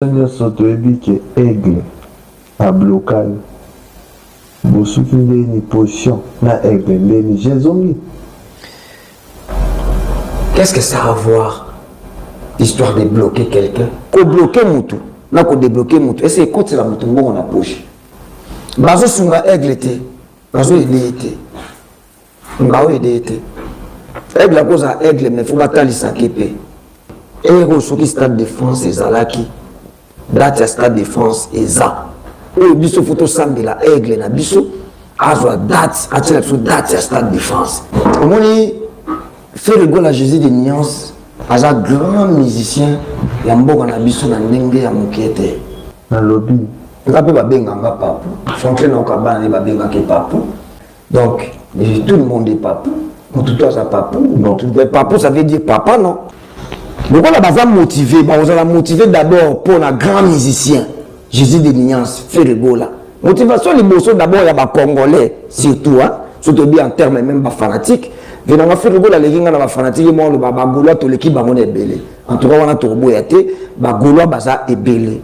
Sotoebi que aigle a blocage. Bosuki ndeni position na aigle ndeni jezongi. Qu'est-ce que ça a à voir, histoire de bloquer quelqu'un? Ko bloquer mutu, na ko débloquer mutu. Et c'est quand c'est la mutu bon na poche. Bazo sunga aigle te, bazo idéité. Ngao idéité. Aigle a cause à aigle mais faut batali sa kepe. Et au stade de France et Zalaki. Date à stade de France et ça. Ou biso photo samedi la aigle na biso. Azwa date à date à stade de France. On dit fait rigolo à Jésus de nuances. Aza grand musicien. Yambo na biso na ndenge ya mokete. Na lobby. Ngape ba benga nga papu. Fontaine na kabane ba benga ke papu. Donc tout le monde est papu. Tout ça papu. Papu ça veut dire papa non. Donc on a besoin de motiver, on a motivé d'abord pour un grand musicien, Jésus de Niance, fait rigolo. Motivation, les morceaux d'abord, il y a des Congolais, surtout, hein, surtout bien en termes même fanatiques. Mais on a fait rigolo, les gens qui fanatiques, moi, le Bagoula, tout l'équipe, on est belé. En tout cas, on a tout boyaté, Bagoula, Baza est belé.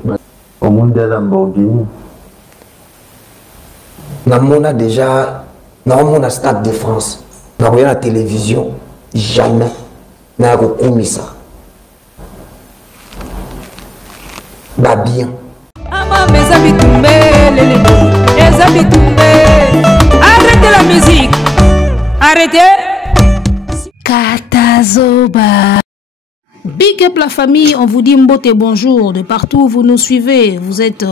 Au monde de Lamborghini. On a déjà, on a Stade de France, on a la télévision, jamais, on a commis ça. Bah bien. Arrêtez la musique. Arrêtez. Katazoba. Big up la famille, on vous dit mbote bonjour de partout où vous nous suivez. Vous êtes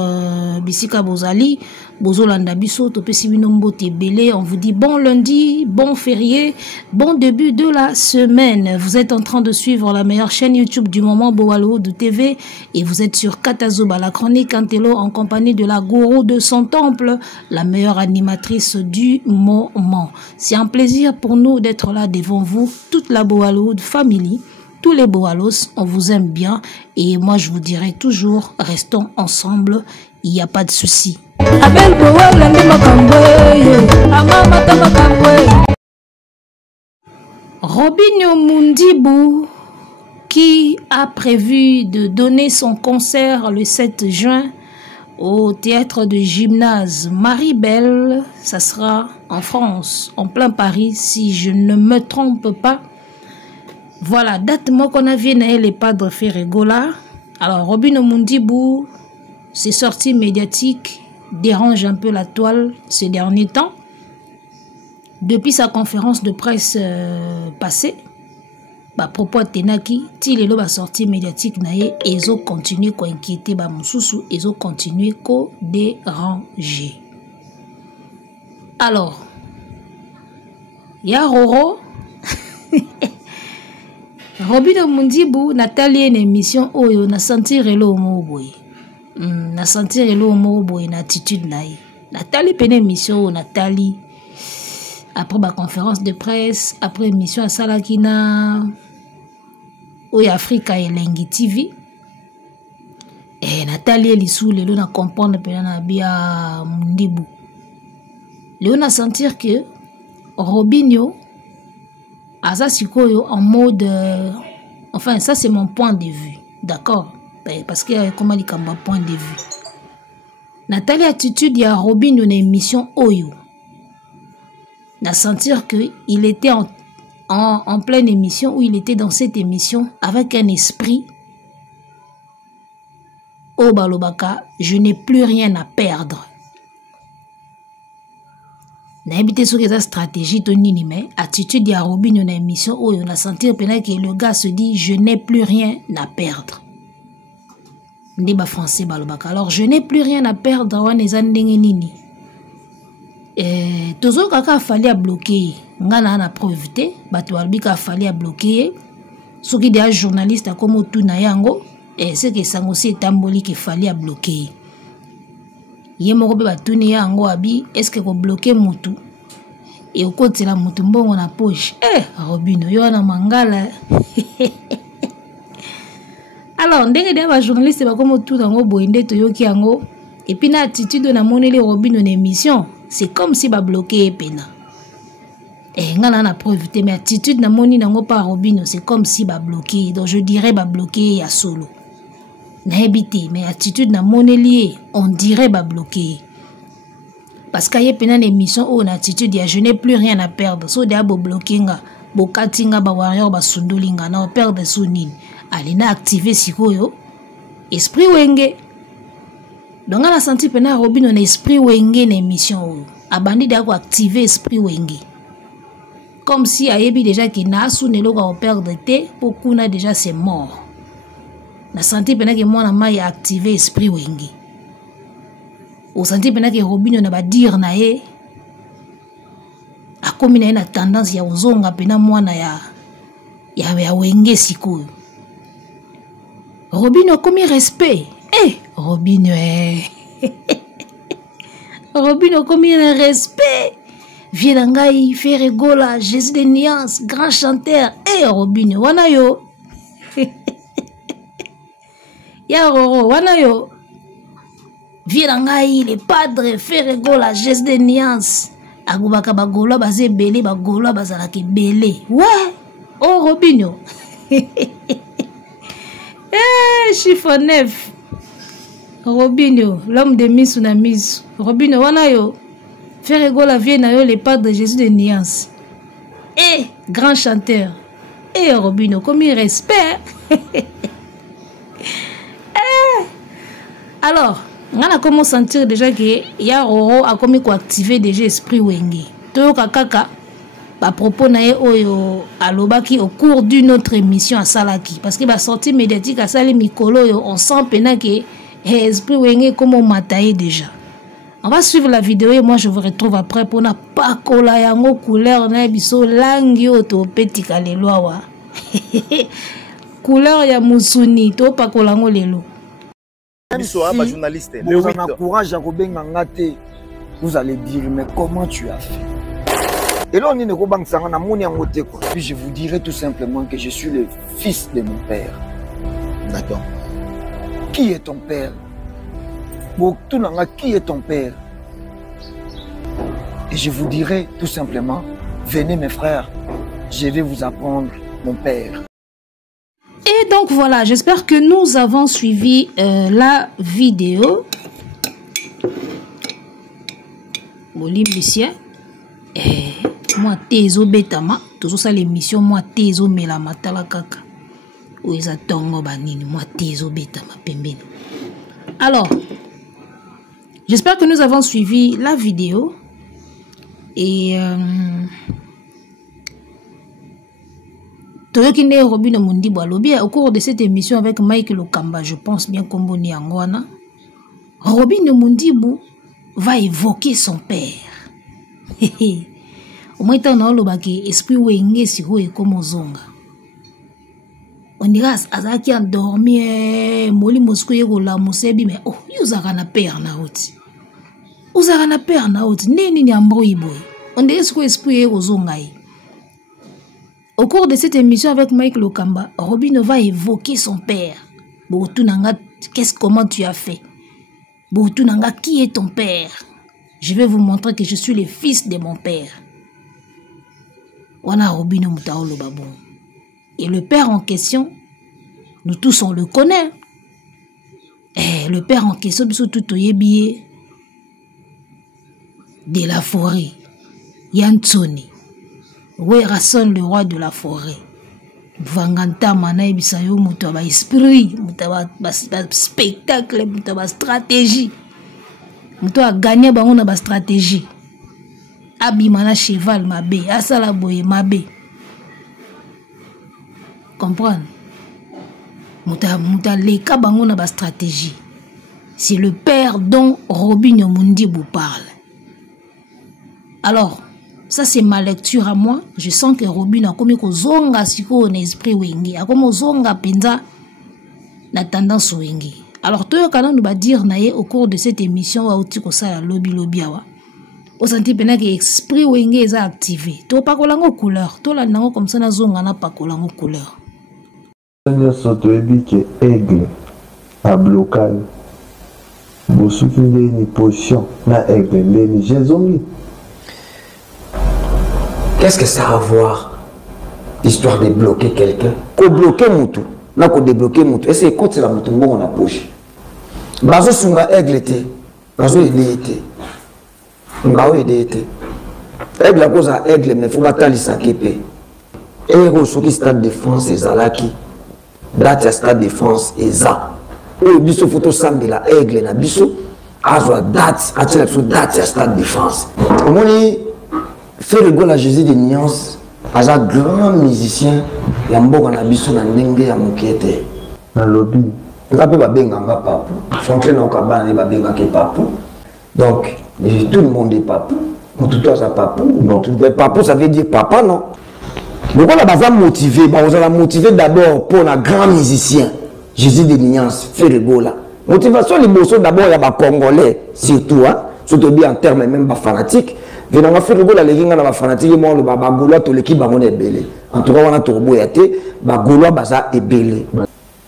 Bisika Bozali, Bozolanda Biso, Topesibino Mbote Belé. On vous dit bon lundi, bon férié, bon début de la semaine. Vous êtes en train de suivre la meilleure chaîne YouTube du moment, Bowalo de TV. Et vous êtes sur Katazoba, la chronique Antello en compagnie de la gourou de son temple, la meilleure animatrice du moment. C'est un plaisir pour nous d'être là devant vous, toute la Bowalo de famille. Tous les Boalos, on vous aime bien et moi je vous dirai toujours, restons ensemble, il n'y a pas de souci. Robinho Mundibou, qui a prévu de donner son concert le 7 juin au théâtre de gymnase Marie-Belle, ça sera en France, en plein Paris, si je ne me trompe pas. Voilà, date moi qu'on a vu les padres Ferregola. Alors, Robinho Mundibou, ses sorties médiatiques dérangent un peu la toile ces derniers temps. Depuis sa conférence de presse passée, à propos de Tenaki, il est sortie médiatique naïe et ils ont continué à inquiéter Moussoussou, ils ont continué à déranger. Alors, il y a Roro. Robinho Mundibou Nathalie une émission oyo na sentir elo moboy na sentir elo moboy na attitude naïe Nathalie pene émission Nathalie après ma conférence de presse après émission à Salakina oyo Africa Elengi TV et Nathalie lisou lelo na comprendre pena na bia Mundibou lelo na sentir que Robinho Aza Sikoyo en mode enfin ça c'est mon point de vue, d'accord, parce que comment il kamba point de vue. Nathalie attitude ya Robinho une émission Oyo. Na sentir que il était en pleine émission où il était dans cette émission avec un esprit oh balobaka, je n'ai plus rien à perdre. Na habité sur cette stratégie tonini mais attitude ya Robinho na émission où on a senti que le gars se dit je n'ai plus rien à perdre. Ndeba français balobaka. Alors je n'ai plus rien à perdre wana ezandenge nini. Tozo kaka fallait à bloquer. Ngana na preuve te bato albika fallait à bloquer. Soki des journalistes comme otuna yango et c'est que sango si tamboli que fallait à bloquer. Yemoko be batuni yango abi est-ce que ko bloquer mutu et au côté la mutu mbongo na poche Robinho yo na mangala alors ndenge de ba journaliste ba comme tout yango boende to yoki yango et puis na attitude na moneli Robinho na émission c'est comme si ba bloquer pena ngana na preuve te mais attitude na moni nango pa Robinho c'est comme si ba bloquer donc je dirais ba bloquer ya solo n'habité mais attitude na monelier on dirait ba bloqué parce qu'il y a une émission où on attitude je n'ai plus rien à perdre so de abo blockinga bo katinga ba warrior ba sundolinga na perdre sunine allez na activer sikoyo esprit wenge donc on a senti pena Robin on esprit wenge na émission abandi d'ako activer esprit wenge comme si ayebi déjà ki na sunelo ka perdre te pour kuna déjà c'est mort. Na senti pena que moi na mai activer esprit wenge. O senti pena que Robinho na ba dire na ye. A komi na ina tendance ya uzonga pena mwana ya wenge sikoyo. Robinho komi respect. Robinho Robinho komi respect. Vienangai fait rigola, Jésus de nuances, grand chanteur. Robinho wana yo. Ya Roro, wana yo. Vienangai, le padre, Ferrego, la geste de nuance. Agubaka bagola, bazé belé, bagola, bazalaki belé. Ouais. Oh, Robinho. Chiffre 9. Robinho, l'homme de Miss ou na Miss. Robinho, wana yo. Ferrego, la vie na yo, le padre, Jésus de nuance. Grand chanteur. Robinho, comme il respect. Alors, on a comment sentir déjà que ya Roro a comme activer déjà esprit wenge. Toyoka kaka ba propos na ye oyo alobaki au cours d'une autre émission à Salaki parce que ba sortie médiatique à Sali Mikolo yo on sent pena que esprit wenge comme on mataye déjà. On va suivre la vidéo et moi je vous retrouve après pour na pas kola yango couleur na biso langi o to petika lelo wa. Couleur ya musuni to pa kola ngo lelo. Journaliste, vous avez courage à Robengangate, vous allez dire mais comment tu as fait? Et là on est puis je vous dirai tout simplement que je suis le fils de mon père. D'accord. Qui est ton père? Qui est ton père? Et je vous dirai tout simplement, venez mes frères, je vais vous apprendre mon père. Et donc voilà, j'espère que nous avons suivi la vidéo. Moli monsieur, moi tezo betama, toujours ça l'émission moi tezo melama talakaka. Ou ils attendent banini, moi tezo betama pembeni. Alors, j'espère que nous avons suivi la vidéo et Toyokine Robinho Mundibo alobi au cours de cette émission avec Mike Lokamba, je pense bien comme Boni Angwana, Robinho Mundibo va évoquer son père. Au moins tant on a esprit wenge si ho et comme zonga. On dira azaki endormi moli mosco yego la musebi mais oh yuzaka na père na oti. Uzaka na père na oti nini ni amboi boy. On dirait ce que esprit yego zonga yi. Au cours de cette émission avec Mike Lokamba, Robinho va évoquer son père. Botunanga, comment tu as fait? Botunanga, qui est ton père? Je vais vous montrer que je suis le fils de mon père. Wana Robinho Mutaolo Babou. Et le père en question, nous tous on le connaît. Le père en question, tout yebiye de la forêt, Yansoni. Werason le roi de la forêt. Vanganta manaï bisayo mutaba esprit, mutaba spectacle, mutaba stratégie. Mutaba gagner bango na ba stratégie. Abimana cheval mabe, asala boye mabe. Comprendre? Muta leka bango na ba stratégie. C'est le père dont Robinho Mundibo parle. Alors, ça c'est ma lecture à moi. Je sens que Robinho a comme zonga siko na esprit wenge, a comme zonga penza na tendance wenge. Alors toi quand on va dire naie au cours de cette émission wa uti ko sala lobby awa. O senti pena que esprit wenge est activé. To pa kolango couleur, to la nango comme ça na zonga na pa kolango couleur. Seigneur soto ebike aigle a blocage. Bosuki ni potion na aigle ni jezongi. Qu'est-ce que ça a à voir, l'histoire de bloquer quelqu'un? Qu'on bloquer Moutou. na ko débloquer moto et c'est côté la moto mbongo na poche bazo sunga aigle te bazo aider te ngao aider te aigle cause à aigle mais faut batalisa kepe et soki stade de France ezalaki date ya stade de France eza oyo biso photo sambela aigle na biso azwa date atia biso date ya stade de France omoni fait rigole à Jésus de Nuance aza grand musicien ya mboka na biso na ndenge ya mokete na lobby nga pe babenganga papu fontaine na okabana ne babengaki papu donc tout le monde est papu motu to aza papu papu ça veut dire papa non lokola baza motivé bazala motivé d'abord pour un grand musicien Jésus de Nuance fait rigola motivation liboso d'abord ya ba congolais surtout hein surtout bien en termes même ba fanatique venanga fait rigola lekinga na ba fanatique mo lo ba gaulois to l'équipe ba mona ebele en tout cas wana to boya te ba gaulois baza ebele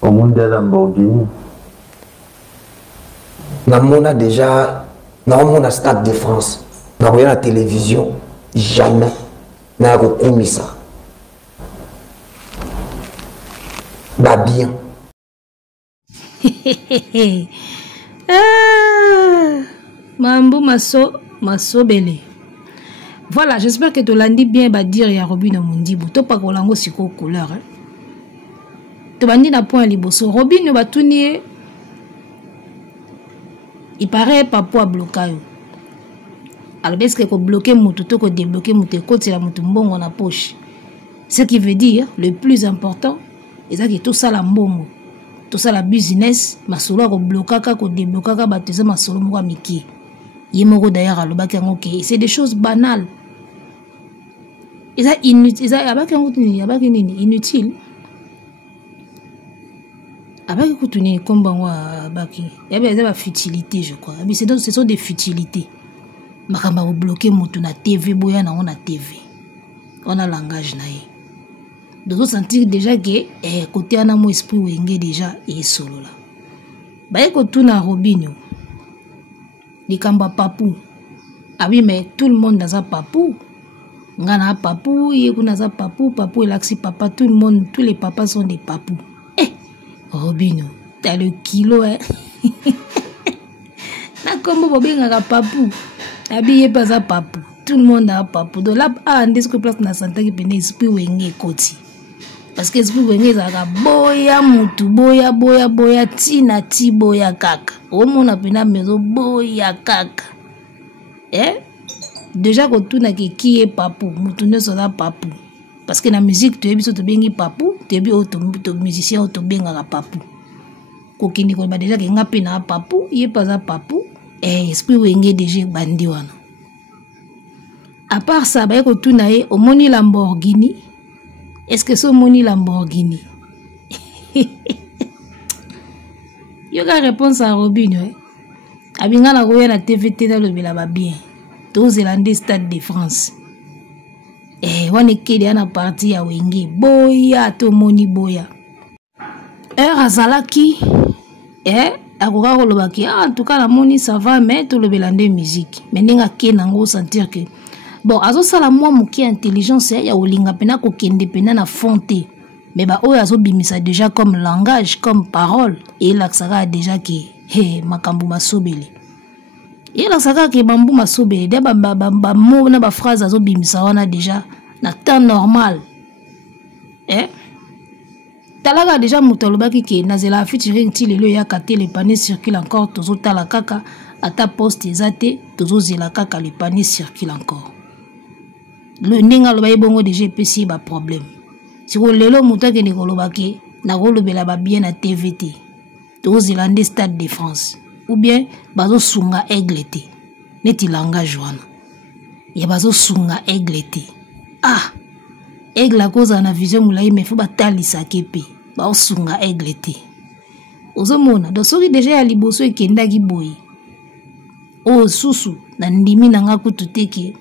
au monde de Lamborghini na mona déjà na mona stade de France na rien la télévision jamais na ko komisa bah bien. Mambo maso bele. Voilà, j'espère que tu l'as dit bien, bah dire ya Robin Mondibu. To pa kolango siko couleur. To bandi na point liboso. Robin ba tunie. Il paraît papa bloqué. Alors est-ce que ko bloquer mutu to ko débloquer mutu côté la mutu mbongo na poche. Ce qui veut dire le plus important et ça qui tout ça la mbongo. Tout ça la business, ma solo ko bloquaka ko débloquaka ba teza ma solo mo miki. Yemoko d'ailleurs alobaki ngoke, c'est des choses banales. Et ça inutile, ça abaki ngotuni, abaki nini inutile. Abaki kutuni komba ngwa abaki. Yabe za ba futilité je crois. Mais ce sont des futilités. Makamba ko bloquer mutu na TV boya na on a TV. On a langage na ye. De sentir déjà que côté ana mo esprit wenge déjà et solo là. Ba ko tuna Robinho. Likamba papou. Ah oui mais tout le monde dans un papou. Ngana papou, yekuna za papou, papou et l'axi papa, tout le monde, tous les papas sont des papous. Eh Robinho, t'as le kilo hein. Na comme bobenga papou. Habillé pas za papou. Tout le monde a papou. Donc là en disque place na santé qui pene esprit wenge koti. Parce que esprit wenge zaka boya mutu boya tina ti boya kaka. Au monde a pena maison boya kaka. Eh? Déjà quand tu n'as qui est papou, mutu ne sera papou. Parce que la musique tu es biso to bengi papou, tu es bi auto musicien auto benga papou. Kokini ko ba déjà que ngapi na papou, il pas za papou. Eh esprit wenge déjà bandi wana. À part ça, ba ko tu na e au moni Lamborghini. Est-ce que c'est Moni Lamborghini? Yo ga réponse à Robin, abinga na koya na TVT na lobela ba bien. To Zélande Stade de France. Wane kede ana parti ya wenge boya to moni boya. Azalaki akoka koloba ki en tout cas la moni ça va mais to lobela nde musique. Mais ninga ke nango sentir que bon, azo sala moi muki intelligence ya olinga pena ko kende pena na fonte. Mais ba oyo azo bimisa déjà comme langage, comme parole et la saka déjà ki makambu masobele. Et la saka ki bambu masobele de ba mot na ba phrase azo bimisa wana déjà na temps normal. Talaga déjà mutolobaki ki nazela featuring ti lelo ya kate le panier circule encore tozo tala kaka ata poste ezate tozo zela kaka le panier circule encore. Le ninga lo baye bongo déjà pesi ba problème. Si ko lelo muta ke nikolobaki na ko lobela ba bien na TVT. To Zélande Stade de France ou bien bazo sunga aiglete. Neti langage wana. Ya bazo sunga aiglete. Ah. Aigle a cause na vision mulai me faut batalisa kepe. Ba sunga aiglete. Ozomona do soki déjà ya liboso ekendaki boy. O susu na ndimi nanga kututeki.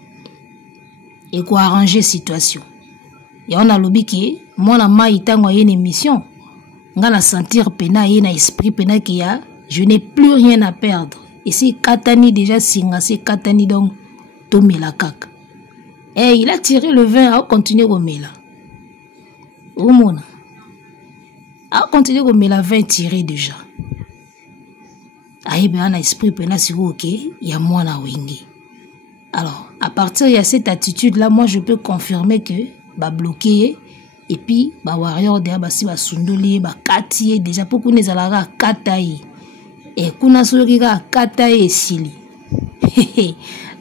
Et quoi arranger situation. Et on a lobby qui moi na ma itango y une émission. Ngana sentir pena y na esprit pena qui a je n'ai plus rien à perdre. Et c'est Katani déjà singa c'est Katani donc tomé la caca. Et il a tiré le vin à continuer au mela. Au mona. a continué comme la 20 tiré déjà. Aïe ben un esprit pena si ok, il y a moi na wingi. Alors, à partir de cette attitude là, moi je peux confirmer que ba bloqué et puis ba warrior de ba si ba sundoli ba kati déjà pour qu'on ezalaka katai. Et kuna soki ka katai esili.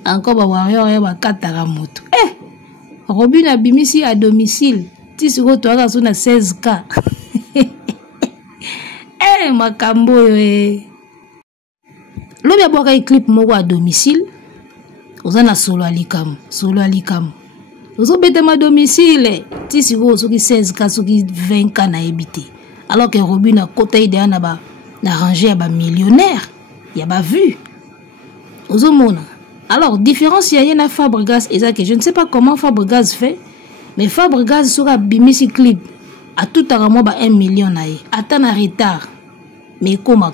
Encore ba warrior ba katara moto. Robin a bimisi à domicile. Ti siko to aka sona 16K. Makambo Lobi aboka clip moko à domicile. Ozana solo alikam. Ozo bete ma domicile. Ti siko soki 16K soki 20K na ebité. Alors que Robin a côté idéal na ba na ranger ba millionnaire. Ya ba vu. Ozo mona. Alors, différence, il y a Fabregas et ça que je ne sais pas comment Fabregas fait, mais Fabregas sera bimisi clip à tout à moi 1 million naïe. Attends en retard. Mais comment?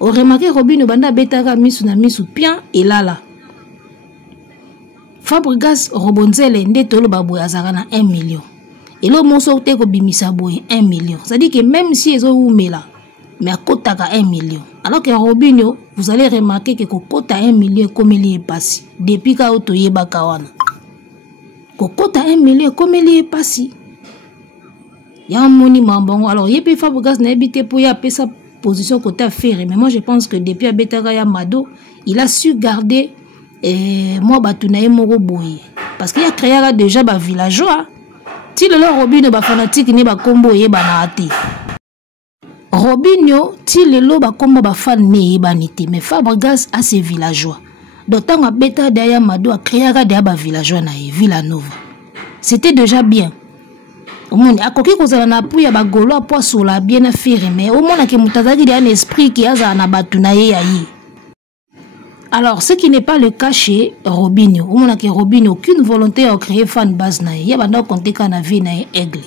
On remarque Robin Obanda betara misu na misu bien et là. Fabregas robonzele nde tolo baboy azara na 1 million. Et là, mon sorte ko bimisa boy 1 million. Ça dit que même si ils ont oumela, mais à côté de 1 million. Alors que Robinho, vous allez remarquer que côté à 1 million comme il est passé. Depuis qu'il a été bakawana. Côté à 1 million comme il est passé. Il y a un monument bon. Alors, il y a Fabregas n'a habité pour y appeler sa position côté à faire. Mais moi, je pense que depuis Abetagaya Mado, il a su garder moi Batunaye Moro Boye. Parce qu'il a créé déjà un villageois. Si le Robinho est fanatique, il est combo et banati. Robinho, ti lelo ba kombo ba fan ne banité, mais Fabregas a ses villageois. D'autant que Beta derrière Mado a créé des villageois na Villanova. C'était déjà bien. Au monde a koki ko zala na puya ba golo po sur la bien affaire, mais au monde que mutazaki un esprit qui a na batu na ye. Alors, ce qui n'est pas le cas chez Robinho. Au monde que Robinho aucune volonté à créer fan base na ye, ba na compter kana vie na aigle.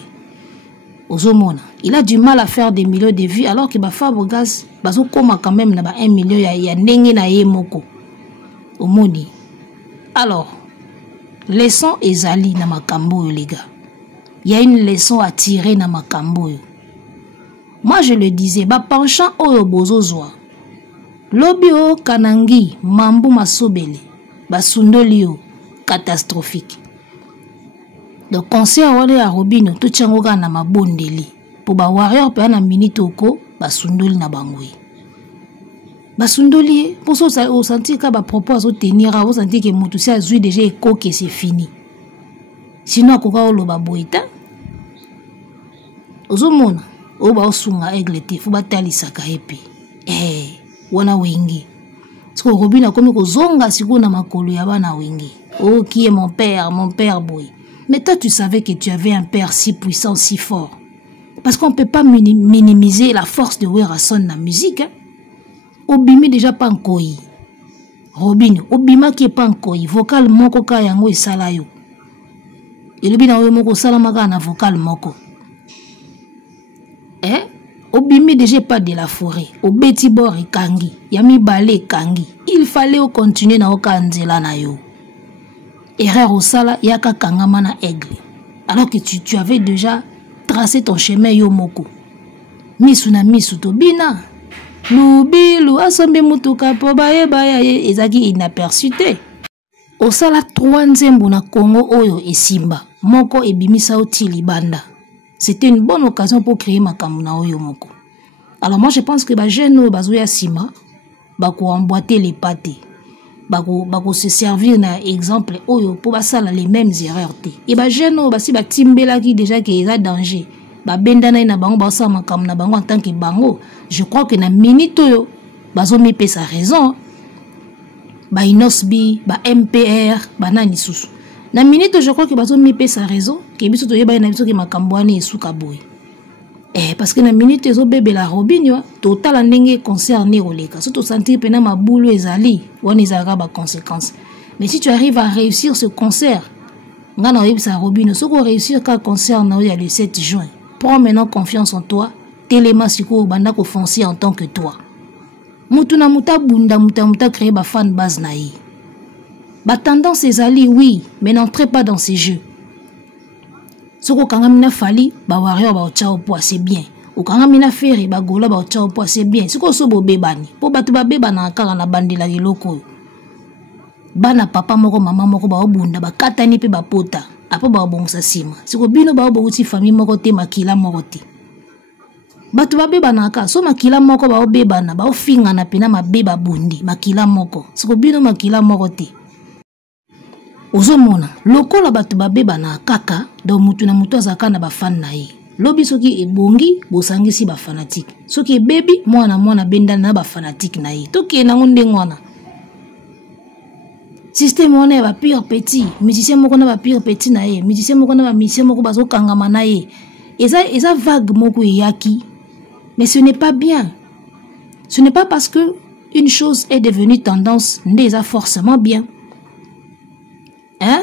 Il a du mal à faire des millions de vues alors que Fabregas bazo koma quand même na 1 million ya ndenge na ye moko. Omoni. Alors, leçon ezali na makambo les gars. Il y a une leçon à tirer na makambo. Moi je le disais, penchant oyo bozozwa. Lobio kanangi mambu masobele. Sundolio catastrophique. Donc concert wale à Robinho tout changoka na mabondeli pour ba warrior pe na minute oko basundoli na bangwe basundoli pour ça au sentir ka ba propose au tenir au sentir que mutu si azui déjà eko que c'est fini sinon akoka o loba boita ozomona o ba osunga aigle te fu batalisa ka epi wana wengi siko Robinho komi ko zonga siko na makolo ya bana wengi oh qui est mon père boy. Mais toi, tu savais que tu avais un père si puissant, si fort. Parce qu'on ne peut pas minimiser la force de Werason dans la musique. Hein? Obimi déjà pas encore. Robinho, Obima qui est pas encore. Vocal moko ka yango et salayo. Et le bina moko salamaka na vocal moko. Obimi déjà pas de la forêt. Obeti bor et kangi. Yami balé kangi. Il fallait continuer na okanzela na yo. Erreur au sala yaka kangamana aigle. Alors que tu avais déjà tracé ton chemin yomoko. Misuna misuto bina. Lubilu asombe mutuka po baye baye ezaki inaperçuté. Au sala 3 nzembo na Congo oyo esimba. Moko ebimisa oti libanda. C'était une bonne occasion pour créer makambo na oyo moko. Alors moi je pense que ba jeune bazoya sima ba ko emboîter les pâtés. Bako se servir na exemple oyo pour basala les mêmes erreurs te et ba jeune basi ba timbela ki déjà que il a danger ba bendana na bango ba sa makam na bango en tant que bango je crois que na minute oyo bazo mi pe sa raison ba inosbi ba MPR ba nani susu na minute je crois que bazo mi pe sa raison que biso to yeba na biso ke makambo ani esuka boy parce que na minute ezo bébé la Robinho total ndenge concerné oleka surtout sentir pena mabulu ezali woni ezaka ba conséquences mais si tu arrives à réussir ce concert ngana oyebisa Robinho soko réussir ka concert na ya le 7 juin prends maintenant confiance en toi telema siko banda ko foncer en tant que toi mutu na muta bunda muta créer ba fan base na yi ba tendance ezali oui mais n'entrez pas dans ces jeux. Soko kangamina fali ba warrior ba chao po c'est bien. okanga mina fere bagola ba otcha po c'est bien siko so bo bebani po batu ba bebana kaka na bandela leloko bana papa moko mama moko ba obunda ba katani pe ba pota apo ba obongsa sima siko bino ba oboguti famille moko te makila moko te batu ba bebana ka so makila moko ba obebana ba ofinga na pena mabeba bundi makila moko siko bino makila moko te ozomona lokola batu ba bebana kaka do mutu na mutu azaka na ba fan na ye lobi soki ebongi bosangisi ba fanatique soki ebebi mwana benda na ba fanatique na ye toki na ngonde ngwana système wana ba pire petit musicien moko na ba pire petit na ye musicien moko na ba musicien moko bazo kangama na ye eza vague moko yaki mais ce n'est pas bien ce n'est pas parce que une chose est devenue tendance ndeza forcément bien hein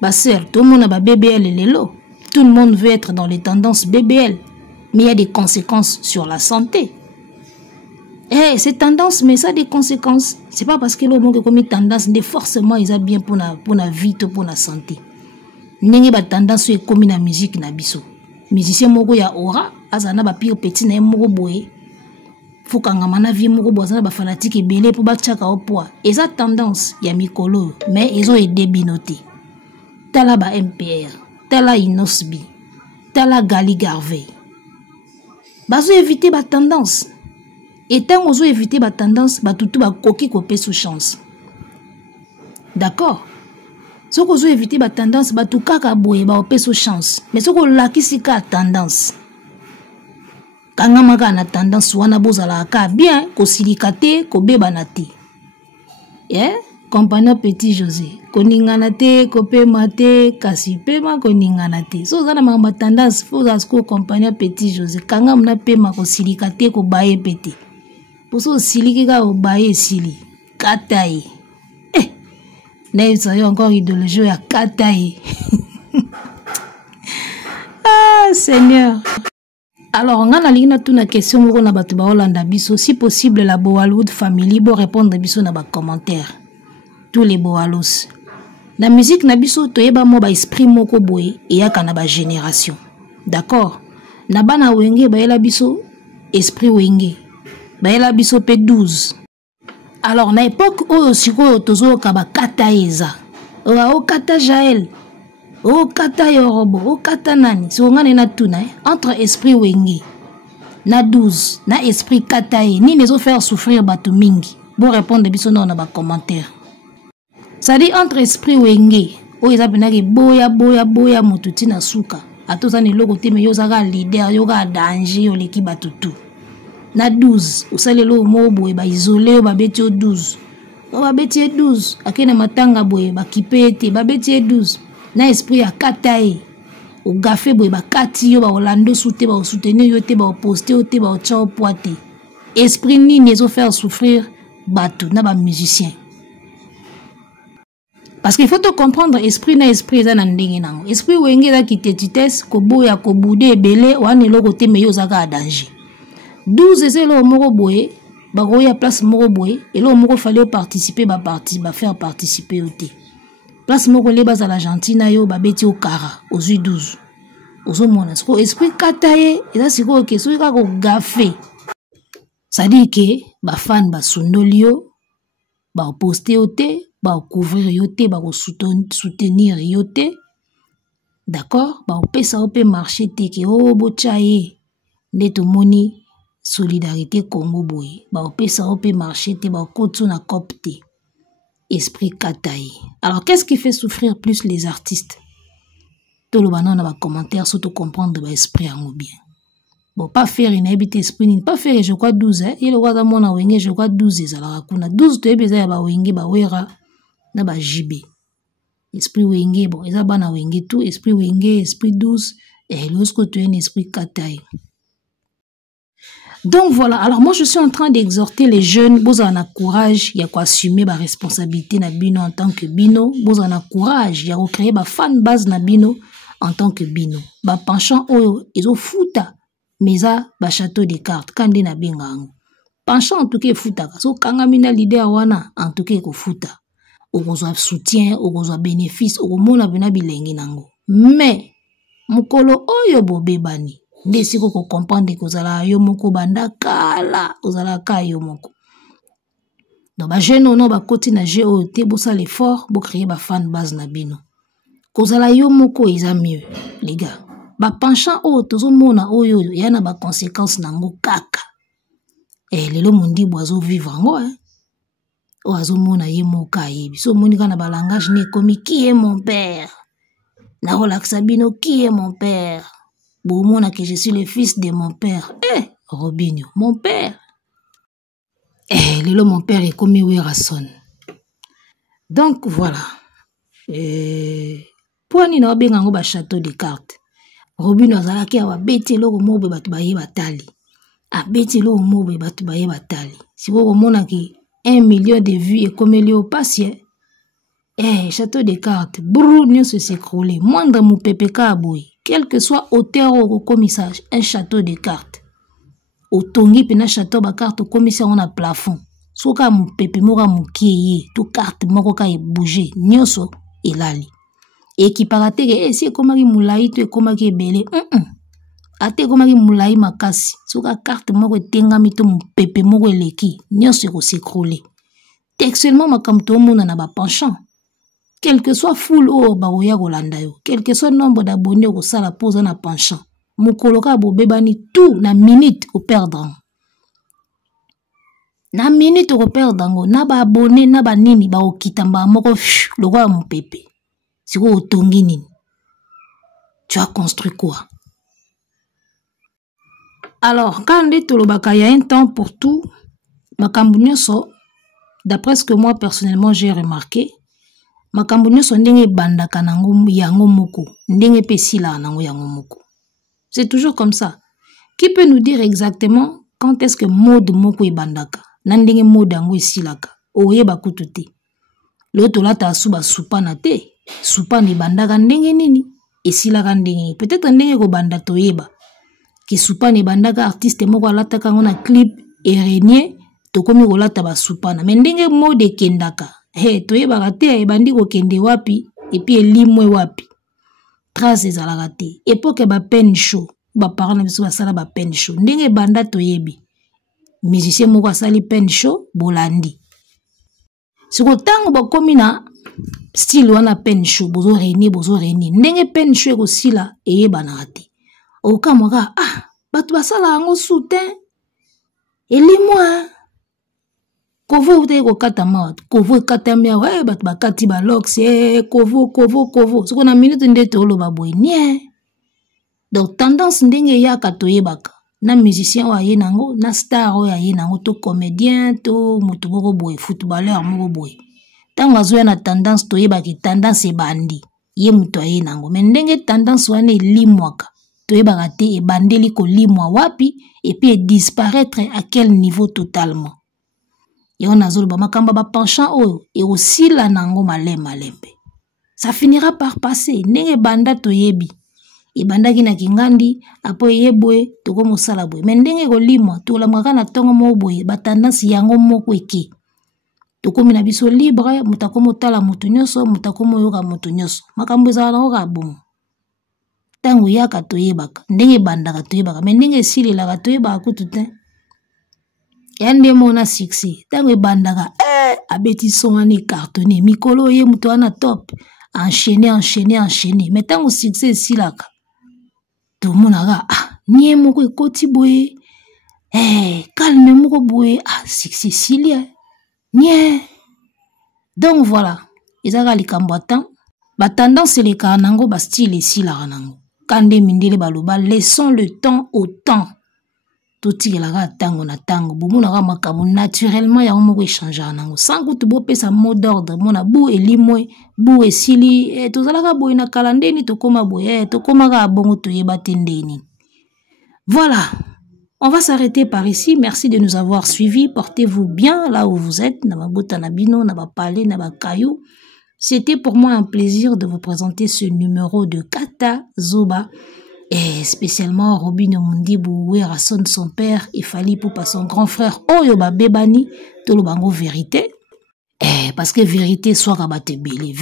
ba sœur tout le monde a ba BBL lelo. Tout le monde veut être dans les tendances BBL, mais il y a des conséquences sur la santé. Eh, ces tendances, mais ça a des conséquences. C'est pas parce que l'homme a commis tendance, mais forcément, ils ont bien pour la vie, pour la santé. N'engue ba tendance est commis la musique na biso. Musicien moko ya aura, azana ba pire petit na moko boye. Faut kangama na vie moko bozana ba fanatique ebele pour ba tchaka au poids. Et ça tendance ya mikolo, mais ils ont aidé binoté. Tala ba MPR. Tala Inosbi, tala Gali Garvey. Bazo éviter ba tendance. Et tant ozo éviter ba tendance, ba toutou ba koki kopé sous chance. D'accord? Si ozo éviter ba tendance, ba tout kaka boye ba opé sous chance. Mais si on laki sika tendance. Kanga maka na tendance wana bozala ka bien ko silikate ko bebanate. Yeah? Compagnon Petit José, koningana te, kopema te, kasi pema koningana te. So zana mamba tendance, faut asko compagnon Petit José, kanga mna pema ko silika te ko baye pete. Pour so siliki ka ko baye sili, kataye. N'est-ce pas encore idéologie ya kataye. Ah Seigneur. Alors, on a une question moko na batu ba Hollanda biso, si possible la Boalwood family bo répondre biso na ba commentaire. Tous les boalos. La musique na biso toyeba mo ba esprit moko boye et yaka na ba génération. D'accord? Na bana wenge ba yela biso esprit wenge. Ba yela biso pe 12. Alors na époque oyo sikoyo tozo ka ba kata eza. O kata Jaël. O kata Yorobo, o kata nani. Si on na tuna entre esprit wenge na 12 na esprit kata e ni nezo faire souffrir batu mingi. Bon répondre biso na ba commentaire. Ça dit entre esprit wenge o eza benaki boya mututi na suka atoza ni loko te me yo zaka leader yo ka danger yo leki batutu na 12 osale lo mo boye ba isolé ba beti o 12 ba beti 12 akena matanga boye ba kipete ba beti 12 na esprit ya katae o gafe boye ba kati yo ba olando soute ba soutenir yo te ba poster yo te ba tcha poite esprit ni nezo faire souffrir batu na ba musicien. Parce qu'il faut te comprendre, esprit na esprit za na ndenge nango. Esprit wenge za kite tites, ko boya ko bude ebele, wane lo kote meyo zaka a danger. 12 eze lo moko boye, ba goya place moko boye, et lo moko fallait participer, ba faire participer au té. Place moko le bas à l'Argentine yo, ba beti au kara, aux 12. Ozo mona, sko esprit kataye, et ça siko ke so ka ko gafe. Ça dit que ba fan ba sundolio, ba poster au té, ba couvrir yote, ba soutenir yote. D'accord? Ba pesa ope marché te ke o bochaye. Neto moni solidarité Congo boy. Ba pesa ope marché te ba kotu na copte. Esprit kataye. Alors qu'est-ce qui fait souffrir plus les artistes? Tout le banan na ba commentaire surtout comprendre ba esprit en bien. Bon, pas faire une habité esprit, pas faire je crois 12 hein. Il le mon na wenge je crois 12 ezala kuna 12 to ebeza ba wenge ba wera na ba jibé. Esprit wenge bon, eza bana wenge tout, esprit wenge, esprit 12 et lorsque tu es un esprit kataye. Donc voilà, alors moi je suis en train d'exhorter les jeunes, vous en avez courage, il y a quoi assumer ma responsabilité na bino en tant que bino, vous en avez courage, il y a créer ma fan base na bino en tant que bino. Ba penchant oyo, ils ont fouta, mais ça, ba château de cartes, quand na bengango. Penchant en tout cas fouta, so kangamina leader wana en tout cas ko fouta. Okozwa soutien, okozwa bénéfice, okomona bena bilengi nango. Mais mukolo oyo bobebani, nde siko ko comprendre que ozala yo moko banda kala ozala ka yo moko. Donc ba jeune ono ba koti na jeu oyo te bosa l'effort bo créer ba fan base na bino. Kozala yo moko eza mieux les gars. Ba penchant oyo tozomona oyo yana ba conséquences nango kaka. Lelo mundi boazo vivre ngo oazo mona ye moka yebi. So monika na ba langage ne komi qui est mon père? Na relaxa bino qui est mon père? Bon mona que je suis le fils de mon père. Robinho, mon père. Lelo mon père est comme Werason. Donc voilà. Pour ni na obenga ngo ba château de cartes. Robinho azalaki awa betelo ko mobe batu baye batali. A betelo ko mobe batu baye batali. Si vous mona ki 1 million de vues et comme Léo Passien. Château de cartes. Brou nyo se s'écrouler. Moindre mou pepeka aboui. Quel que soit auteur au commissaire, un château de cartes. Au tongi pena château de cartes au commissaire on a plafond. Soka mou pepe moka mou kieye. Tout carte moko ka e bouger. Nyoso e lali. Et qui parate que si komaki moulaï tu komaki belé. Ate komaki moulaï makasi. Soka carte moko tengami to mou pepe moko eleki. Nyoso ko s'écrouler. Textuellement makam to mona na ba penchant. Quel que soit full ou baroya golanda yo, quel que soit nombre d'abonnés au sala pose na penchant, mukoloka bo bebani tout na minute au perdre. Na minute au perdre na ba abonné na ba nini ba okitamba moko le roi mon pépé. Si vous otongi nini. Tu as construit quoi? Alors, quand on dit tolobaka, il y a un temps pour tout, makambu nyonso, d'après ce que moi personnellement j'ai remarqué, makambu nyonso ndenge bandaka nango yango moko ndenge pesila nango yango moko. C'est toujours comme ça. Qui peut nous dire exactement quand est-ce que mode moko e bandaka na ndenge mode yango esilaka oyeba kututé. L'autre là ta suba supana te supana bandaka ndenge nini esilaka ndenge peut-être ndenge ko banda toyeba ki supana bandaka artiste moko alataka ngona clip erenier to komi ko lata ba supana mais ndenge mode kendaka toyeba te ebandi ko kende wapi et puis elimwe wapi trace ezalaka te époque ba pen show ba parents na biso basala ba pen show ndenge banda toyebi musicien moko asali pen show bolandi siko tango bakomi na style wana pen show bozo réunir ndenge pen show ko sila eyebanaka te okamwaka batu basala yango soutien elimwa kovo ute ko kata mawa kovo kata mia batu bakati ba lox kovo siko na minute ndete oloba boy nie. Donc tendance ndenge yaka toyebaka na musicien wa ye nango na star o ya ye nango to comédien to mutu moko boy footballeur moko boy tango azoya na tendance toyebaki tendance ebandi ye mutu aye nango mais ndenge tendance wana elimwaka toyebaka te ebandeli kolimwa wapi et puis disparaître à quel niveau totalement. Et on a zolo makambo ba penchant oyo et aussi la nango malembe. Ça finira par passer ndenge banda toyebi. E banda ki na kingandi apo yebwe toko mosala boy. Mais ndenge ko limwa to la mwaka na tongo mo boy ba tendance yango moko eki. Toko mina biso libre mutako motala mutu nyonso mutako moyoka mutu nyonso. Makambo za na ka bon. Tango yaka toyebaka ndenge banda ka toyebaka mais ndenge sili la ka toyebaka kututin. Yande mona succès tango bandaka abeti songani cartonné mikolo ye muto ana top enchaîné mais tango succès silaka to monaka nie moko ekoti boye calme moko boye succès silia nie. Donc voilà ezaka likambo atan ba tendance le kanango ba style silaka nango kande mindele baloba laissons le temps au temps. Tout la tango na tango bomona ka makamu naturellement ya moko échanger nango sans que tu bo pesa mot d'ordre mona bu elimwe bu esili tozalaka boy na kalandeni to koma boy to koma ka bongo to yeba tendeni. Voilà, on va s'arrêter par ici. Merci de nous avoir suivis. Portez-vous bien là où vous êtes na mabota na bino na ba palais na ba kayou. C'était pour moi un plaisir de vous présenter ce numéro de Kata Zoba. Et spécialement Robinho Mundibu Werason son père et Fally Ipupa son grand frère Oyoba Bebani Tolobango vérité parce que vérité soit rabatte belé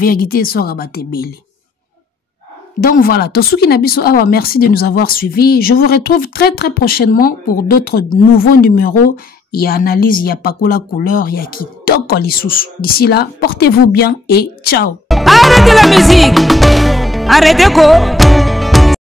Donc voilà, Tosuki Nabiso Awa, merci de nous avoir suivis. Je vous retrouve très prochainement pour d'autres nouveaux numéros. Il y a analyse, il y a Pakola couleur, il y a Kitoko Lisusu. D'ici là, portez-vous bien et ciao. Arrêtez la musique. Arrêtez quoi?